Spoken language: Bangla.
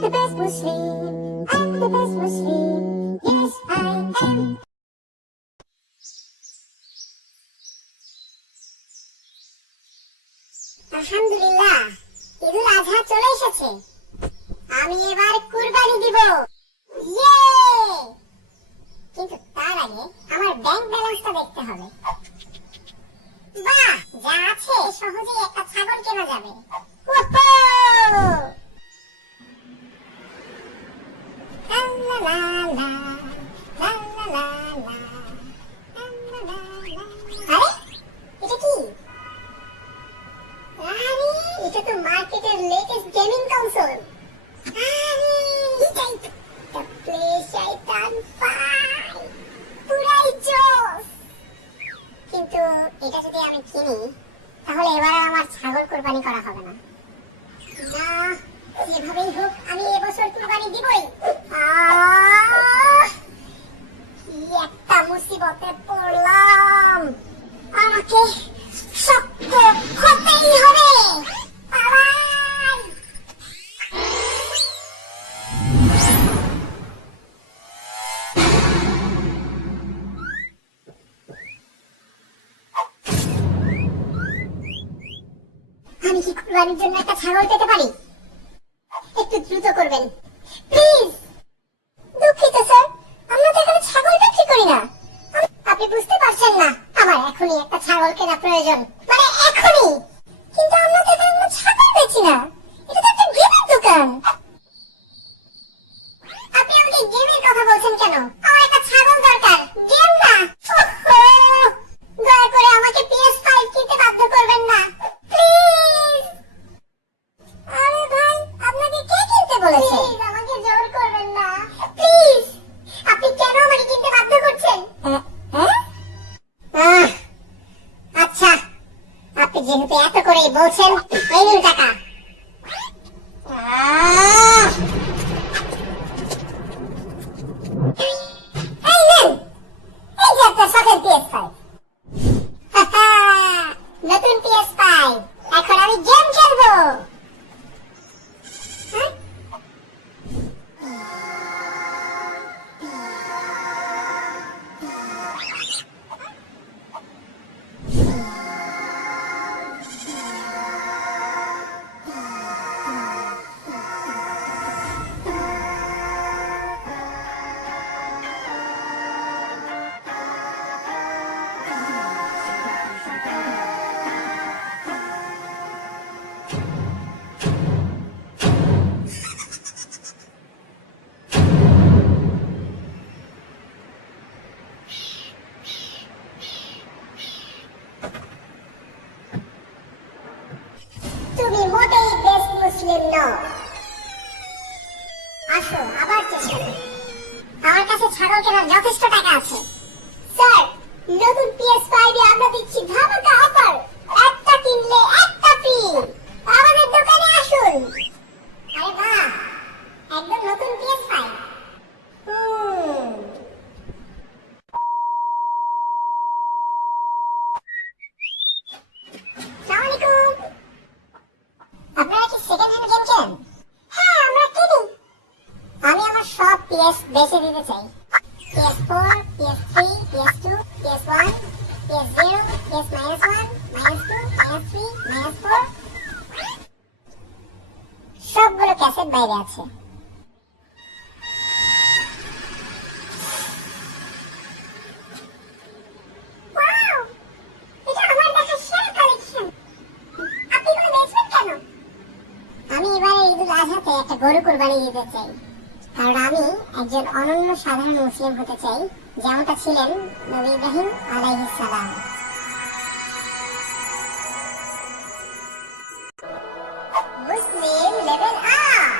the best Muslim. I'm the best Muslim. Yes, I am. আলহামদুলিল্লাহ, ঈদুল আজহা চলে এসেছে। আমি এবার কুরবানি দিব। ইয়ে! কিন্তু তার আগে আমার ব্যাংক ব্যালেন্সটা দেখতে হবে। বাহ, যা আছে সহজেই একটা ছাগল কেনা যাবে। ওহো! লা লা লা লা, লা লা লা লা, লা লা লা লা। আরে, এটা কি? আরে, এটা তো মার্কেটের লেটেস্ট গেমিং কনসোল। আরে, এটাই তো দ্য প্লেস্টেশন 5। পুরাই জোস। কিন্তু এটা যদি আমি কিনি, তাহলে এবার আমার ছাগল কুরবানি করা হবে না। না, যেভাবেই হোক আমি এবছর কুরবানি দিবই। কি একটা মুসিবতে পড়লাম। আমাকে শক্ত হতেই হবে। পালাই! আমি কি কুরবানির জন্য একটা ছাগল পেতে পারি? একটু দ্রুত করবেন প্লিজ। দুঃখিত স্যার, আমরা তো এখানে ছাগল বিক্রি করি না। আপনি বুঝতে পারছেন না, আমার এখনই একটা ছাগল কেনা প্রয়োজন, মানে এখনই। কিন্তু আমরা তো এখানে কোনো ছাগল বেচি না, এটা তো একটা গেমের দোকান। আপনি আমাকে গেমের কথা বলছেন কেন? আমার একটা ছাগল দরকার, গেম না। ওহো! দয়া করে আমাকে PS5 কিনতে বাধ্য করবেন না প্লিজ। আরে ভাই, আপনাকে কে কিনতে বলেছে? প্লিজ আমাকে জোর করবেন না প্লিজ। আপনি কেন আমাকে কিনতে বাধ্য করছেন? আচ্ছা, আপনি যেহেতু এত করেই বলছেন, এই নিন টাকা। এই নেন, এই যে আপনার শখের PS5। নতুন PS5, এখন আমি গেম খেলবো। তুমি মোটেই বেস্ট মুসলিম নও। আসো, আবার চেষ্টা করি। আমার কাছে ছাগল কেনার যথেষ্ট টাকা আছে। স্যার, নতুন PS5 এ আমরা দিচ্ছি ধামাকা অফার। একটা কিনলে একটা ফ্রি। আমাদের দোকানে আসুন। আরে বাহ, একদম নতুন PS5। আসসালামু আলাইকুম। আপনারা কি সেকেন্ড হ্যান্ড গেম কেনেন? হ্যাঁ, আমরা কিনি। আমি আমার সব PS বেচে দিতে চাই। PS4, PS3, PS2, PS1, PS0, PS-1, -2, -3, -4, সবগুলো ক্যাসেট বাইরে আছে। ওয়াও, এটা আমার দেখা সেরা কালেকশন। আপনি কোনো বেচবেন কেন? আমি এবারে ঈদুল আজহাতে একটা গরু কুরবানি দিতে চাই, কারণ আমি একজন অনন্য সাধারণ মুসলিম হতে চাই, যেমনটা ছিলেন নবী ইব্রাহিম আলাইহিস সালাম। মুসলিম লেভেল আপ।